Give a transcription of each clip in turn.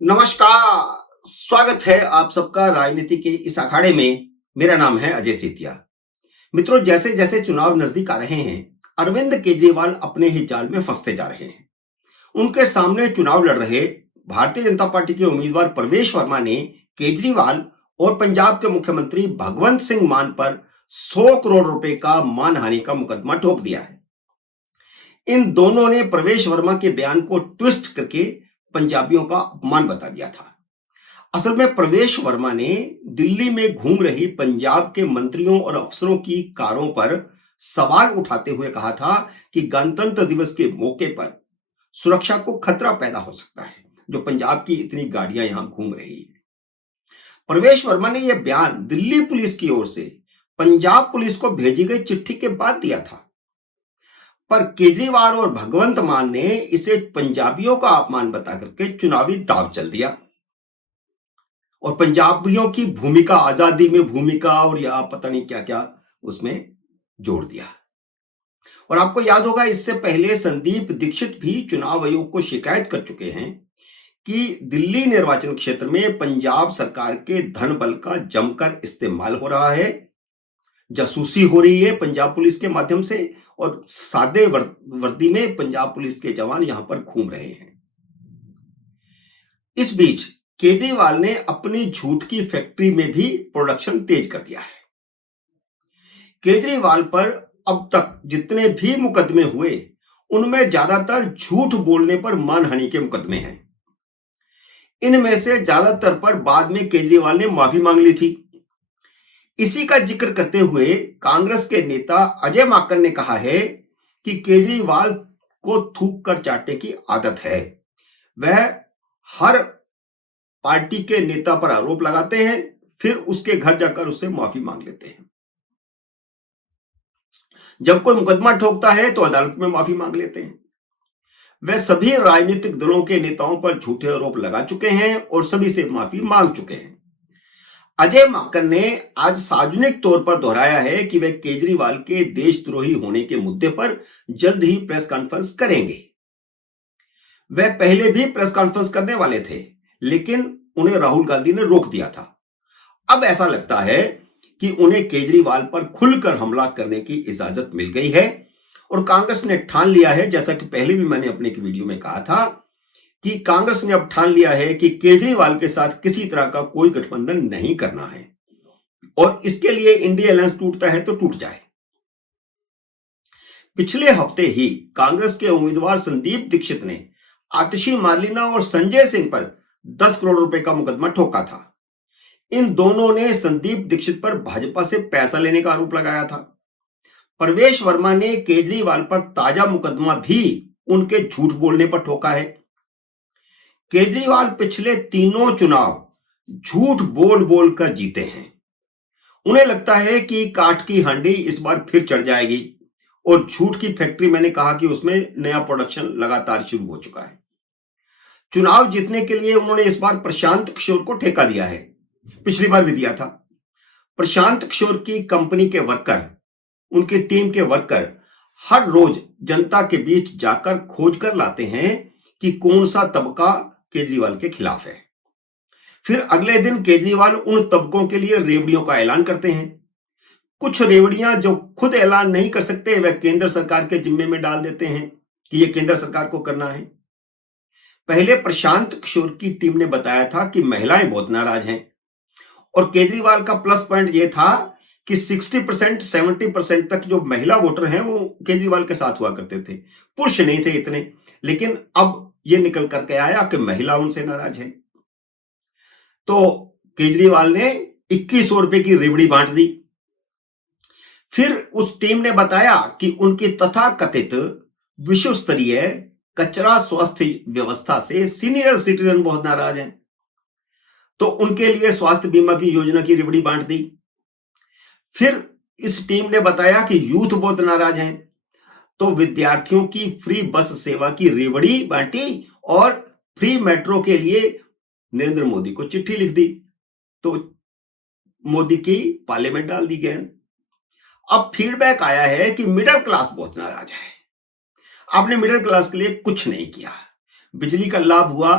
नमस्कार। स्वागत है आप सबका राजनीति के इस अखाड़े में। मेरा नाम है अजय सेतिया। मित्रों, जैसे जैसे चुनाव नजदीक आ रहे हैं, अरविंद केजरीवाल अपने ही जाल में फंसते जा रहे हैं। उनके सामने चुनाव लड़ रहे भारतीय जनता पार्टी के उम्मीदवार प्रवेश वर्मा ने केजरीवाल और पंजाब के मुख्यमंत्री भगवंत सिंह मान पर 100 करोड़ रुपए का मानहानि का मुकदमा ठोक दिया है। इन दोनों ने प्रवेश वर्मा के बयान को ट्विस्ट करके पंजाबियों का अपमान बता दिया था। असल में प्रवेश वर्मा ने दिल्ली में घूम रही पंजाब के मंत्रियों और अफसरों की कारों पर सवाल उठाते हुए कहा था कि गणतंत्र दिवस के मौके पर सुरक्षा को खतरा पैदा हो सकता है, जो पंजाब की इतनी गाड़ियां यहां घूम रही है। प्रवेश वर्मा ने यह बयान दिल्ली पुलिस की ओर से पंजाब पुलिस को भेजी गई चिट्ठी के बाद दिया था, पर केजरीवाल और भगवंत मान ने इसे पंजाबियों का अपमान बता करके चुनावी दांव चल दिया और पंजाबियों की भूमिका, आजादी में भूमिका और या पता नहीं क्या क्या उसमें जोड़ दिया। और आपको याद होगा, इससे पहले संदीप दीक्षित भी चुनाव आयोग को शिकायत कर चुके हैं कि दिल्ली निर्वाचन क्षेत्र में पंजाब सरकार के धन बल का जमकर इस्तेमाल हो रहा है, जासूसी हो रही है पंजाब पुलिस के माध्यम से, और सादे वर्दी में पंजाब पुलिस के जवान यहां पर घूम रहे हैं। इस बीच केजरीवाल ने अपनी झूठ की फैक्ट्री में भी प्रोडक्शन तेज कर दिया है। केजरीवाल पर अब तक जितने भी मुकदमे हुए, उनमें ज्यादातर झूठ बोलने पर मानहानि के मुकदमे हैं। इनमें से ज्यादातर पर बाद में केजरीवाल ने माफी मांग ली थी। इसी का जिक्र करते हुए कांग्रेस के नेता अजय माकन ने कहा है कि केजरीवाल को थूक कर चाटने की आदत है। वह हर पार्टी के नेता पर आरोप लगाते हैं, फिर उसके घर जाकर उससे माफी मांग लेते हैं। जब कोई मुकदमा ठोकता है तो अदालत में माफी मांग लेते हैं। वे सभी राजनीतिक दलों के नेताओं पर झूठे आरोप लगा चुके हैं और सभी से माफी मांग चुके हैं। अजय माकन ने आज सार्वजनिक तौर पर दोहराया है कि वे केजरीवाल के देशद्रोही होने के मुद्दे पर जल्द ही प्रेस कॉन्फ्रेंस करेंगे। वे पहले भी प्रेस कॉन्फ्रेंस करने वाले थे, लेकिन उन्हें राहुल गांधी ने रोक दिया था। अब ऐसा लगता है कि उन्हें केजरीवाल पर खुलकर हमला करने की इजाजत मिल गई है और कांग्रेस ने ठान लिया है, जैसा कि पहले भी मैंने अपने एक वीडियो में कहा था, कि कांग्रेस ने अब ठान लिया है कि केजरीवाल के साथ किसी तरह का कोई गठबंधन नहीं करना है और इसके लिए इंडिया अलायंस टूटता है तो टूट जाए। पिछले हफ्ते ही कांग्रेस के उम्मीदवार संदीप दीक्षित ने आतिशी मार्लिना और संजय सिंह पर 10 करोड़ रुपए का मुकदमा ठोका था। इन दोनों ने संदीप दीक्षित पर भाजपा से पैसा लेने का आरोप लगाया था। प्रवेश वर्मा ने केजरीवाल पर ताजा मुकदमा भी उनके झूठ बोलने पर ठोका है। केजरीवाल पिछले तीनों चुनाव झूठ बोल बोल कर जीते हैं। उन्हें लगता है कि काठ की हांडी इस बार फिर चढ़ जाएगी और झूठ की फैक्ट्री, मैंने कहा कि उसमें नया प्रोडक्शन लगातार शुरू हो चुका है। चुनाव जीतने के लिए उन्होंने इस बार प्रशांत किशोर को ठेका दिया है, पिछली बार भी दिया था। प्रशांत किशोर की कंपनी के वर्कर, उनकी टीम के वर्कर हर रोज जनता के बीच जाकर खोज कर लाते हैं कि कौन सा तबका केजरीवाल के खिलाफ है। फिर अगले दिन केजरीवाल उन तबकों के लिए रेवड़ियों का ऐलान करते हैं। कुछ रेवड़ियां जो खुद ऐलान नहीं कर सकते, वह केंद्र सरकार के जिम्मे में डाल देते हैं कि यह केंद्र सरकार को करना है। पहले प्रशांत किशोर की टीम ने बताया था कि महिलाएं बहुत नाराज हैं और केजरीवाल का प्लस पॉइंट यह था कि 60% 70% तक जो महिला वोटर हैं वो केजरीवाल के साथ हुआ करते थे, पुरुष नहीं थे इतने। लेकिन अब यह निकल करके आया कि महिला उनसे नाराज है, तो केजरीवाल ने 2100 रुपए की रेवड़ी बांट दी। फिर उस टीम ने बताया कि उनकी तथाकथित विश्व स्तरीय कचरा स्वास्थ्य व्यवस्था से सीनियर सिटीजन बहुत नाराज हैं, तो उनके लिए स्वास्थ्य बीमा की योजना की रेवड़ी बांट दी। फिर इस टीम ने बताया कि यूथ बहुत नाराज हैं, तो विद्यार्थियों की फ्री बस सेवा की रेवड़ी बांटी और फ्री मेट्रो के लिए नरेंद्र मोदी को चिट्ठी लिख दी, तो मोदी की पाले में डाल दी गेंद। अब फीडबैक आया है कि मिडिल क्लास बहुत नाराज है। आपने मिडिल क्लास के लिए कुछ नहीं किया। बिजली का लाभ हुआ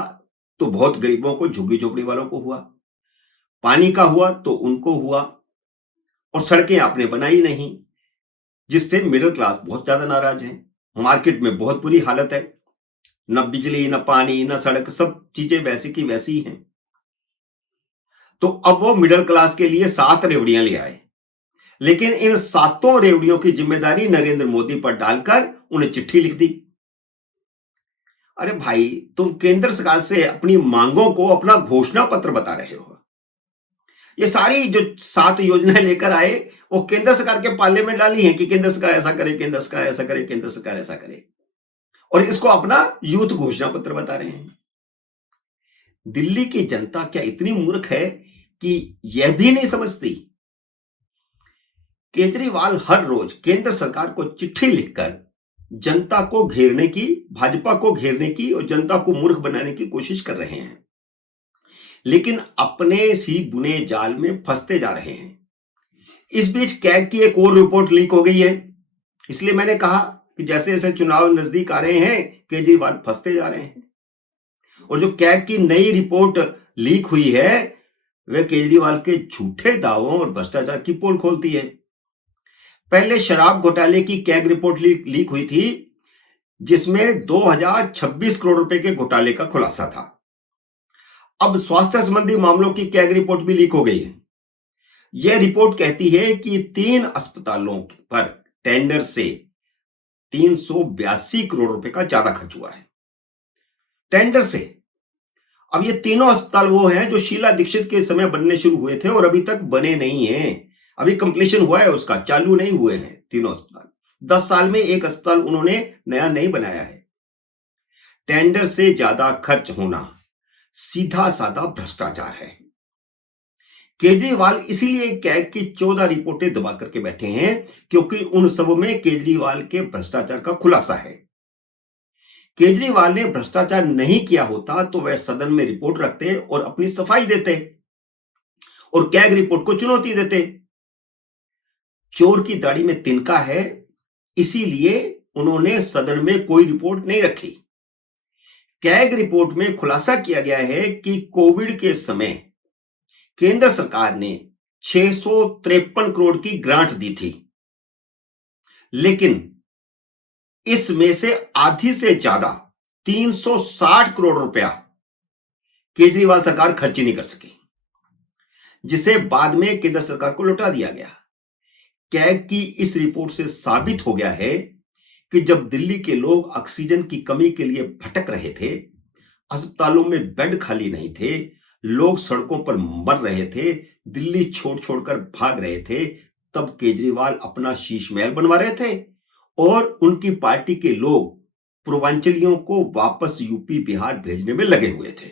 तो बहुत गरीबों को, झुग्गी झोपड़ी वालों को हुआ। पानी का हुआ तो उनको हुआ। और सड़कें आपने बनाई नहीं, जिससे मिडिल क्लास बहुत ज्यादा नाराज है। मार्केट में बहुत बुरी हालत है, न बिजली, न पानी, न सड़क, सब चीजें वैसी की वैसी ही हैं। तो अब वो मिडिल क्लास के लिए 7 रेवड़ियां ले आए, लेकिन इन 7 रेवड़ियों की जिम्मेदारी नरेंद्र मोदी पर डालकर उन्हें चिट्ठी लिख दी। अरे भाई, तुम केंद्र सरकार से अपनी मांगों को अपना घोषणा पत्र बता रहे हो। ये सारी जो 7 योजनाएं लेकर आए, वो केंद्र सरकार के पाले में डाली हैं कि केंद्र सरकार ऐसा करे, केंद्र सरकार ऐसा करे, केंद्र सरकार ऐसा करे, और इसको अपना यूथ घोषणा पत्र बता रहे हैं। दिल्ली की जनता क्या इतनी मूर्ख है कि यह भी नहीं समझती? केजरीवाल हर रोज केंद्र सरकार को चिट्ठी लिखकर जनता को घेरने की, भाजपा को घेरने की और जनता को मूर्ख बनाने की कोशिश कर रहे हैं, लेकिन अपने सी बुने जाल में फंसते जा रहे हैं। इस बीच कैग की एक और रिपोर्ट लीक हो गई है। इसलिए मैंने कहा कि जैसे जैसे चुनाव नजदीक आ रहे हैं, केजरीवाल फंसते जा रहे हैं। और जो कैग की नई रिपोर्ट लीक हुई है, वह केजरीवाल के झूठे दावों और भ्रष्टाचार की पोल खोलती है। पहले शराब घोटाले की कैग रिपोर्ट लीक हुई थी, जिसमें 2026 करोड़ रुपए के घोटाले का खुलासा था। अब स्वास्थ्य संबंधी मामलों की कैग रिपोर्ट भी लीक हो गई है। यह रिपोर्ट कहती है कि 3 अस्पतालों पर टेंडर से 382 करोड़ रुपए का ज्यादा खर्च हुआ है, टेंडर से। अब ये तीनों अस्पताल वो हैं जो शीला दीक्षित के समय बनने शुरू हुए थे और अभी तक बने नहीं हैं। अभी कंप्लीशन हुआ है उसका, चालू नहीं हुए हैं तीनों अस्पताल। 10 साल में एक अस्पताल उन्होंने नया नहीं बनाया है। टेंडर से ज्यादा खर्च होना सीधा साधा भ्रष्टाचार है। केजरीवाल इसीलिए कैग की 14 रिपोर्टें दबा करके बैठे हैं, क्योंकि उन सब में केजरीवाल के भ्रष्टाचार का खुलासा है। केजरीवाल ने भ्रष्टाचार नहीं किया होता तो वह सदन में रिपोर्ट रखते और अपनी सफाई देते और कैग रिपोर्ट को चुनौती देते। चोर की दाढ़ी में तिनका है, इसीलिए उन्होंने सदन में कोई रिपोर्ट नहीं रखी। कैग रिपोर्ट में खुलासा किया गया है कि कोविड के समय केंद्र सरकार ने 653 करोड़ की ग्रांट दी थी, लेकिन इसमें से आधी से ज्यादा 360 करोड़ रुपया केजरीवाल सरकार खर्च ही नहीं कर सकी, जिसे बाद में केंद्र सरकार को लौटा दिया गया। कैग की इस रिपोर्ट से साबित हो गया है कि जब दिल्ली के लोग ऑक्सीजन की कमी के लिए भटक रहे थे, अस्पतालों में बेड खाली नहीं थे, लोग सड़कों पर मर रहे थे, दिल्ली छोड़ छोड़कर भाग रहे थे, तब केजरीवाल अपना शीश महल बनवा रहे थे और उनकी पार्टी के लोग पूर्वांचलियों को वापस यूपी बिहार भेजने में लगे हुए थे।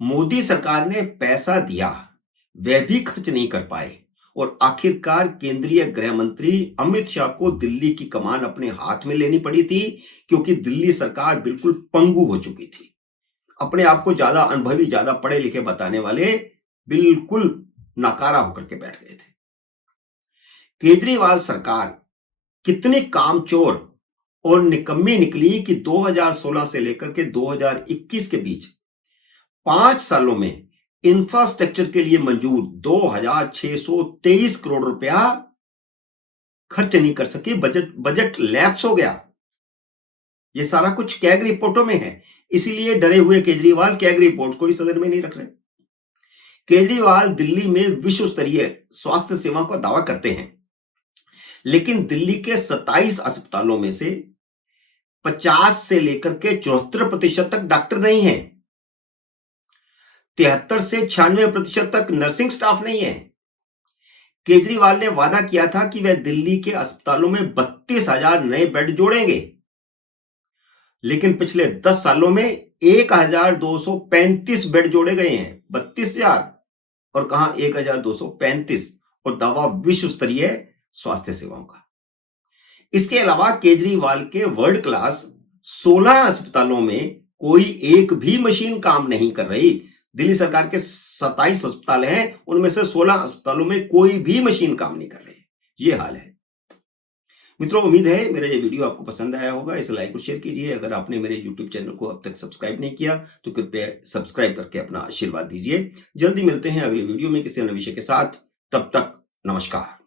मोदी सरकार ने पैसा दिया, वह भी खर्च नहीं कर पाए और आखिरकार केंद्रीय गृह मंत्री अमित शाह को दिल्ली की कमान अपने हाथ में लेनी पड़ी थी, क्योंकि दिल्ली सरकार बिल्कुल पंगु हो चुकी थी। अपने आप को ज्यादा अनुभवी, ज्यादा पढ़े लिखे बताने वाले बिल्कुल नाकारा होकर के बैठ गए थे। केजरीवाल सरकार कितनी कामचोर और निकम्मी निकली कि 2016 से लेकर के 2021 के बीच 5 सालों में इंफ्रास्ट्रक्चर के लिए मंजूर 2623 करोड़ रुपया खर्च नहीं कर सके। बजट लैप्स हो गया। ये सारा कुछ कैग रिपोर्टों में है, इसीलिए डरे हुए केजरीवाल कैग रिपोर्ट को ही सदन में नहीं रख रहे। केजरीवाल दिल्ली में विश्व स्तरीय स्वास्थ्य सेवा का दावा करते हैं, लेकिन दिल्ली के 27 अस्पतालों में से 50 से लेकर के 74% तक डॉक्टर नहीं है, 73 से 96% तक नर्सिंग स्टाफ नहीं है। केजरीवाल ने वादा किया था कि वह दिल्ली के अस्पतालों में 32,000 नए बेड जोड़ेंगे, लेकिन पिछले 10 सालों में 1,235 बेड जोड़े गए हैं। 32,000 और कहां 1,235, और दावा विश्व स्तरीय स्वास्थ्य सेवाओं का। इसके अलावा केजरीवाल के वर्ल्ड क्लास 16 अस्पतालों में कोई एक भी मशीन काम नहीं कर रही। दिल्ली सरकार के 27 अस्पताल हैं, उनमें से 16 अस्पतालों में कोई भी मशीन काम नहीं कर रही। ये हाल है। मित्रों, उम्मीद है मेरा ये वीडियो आपको पसंद आया होगा। इसे लाइक और शेयर कीजिए। अगर आपने मेरे यूट्यूब चैनल को अब तक सब्सक्राइब नहीं किया तो कृपया सब्सक्राइब करके अपना आशीर्वाद दीजिए। जल्दी मिलते हैं अगले वीडियो में किसी अन्य विषय के साथ। तब तक नमस्कार।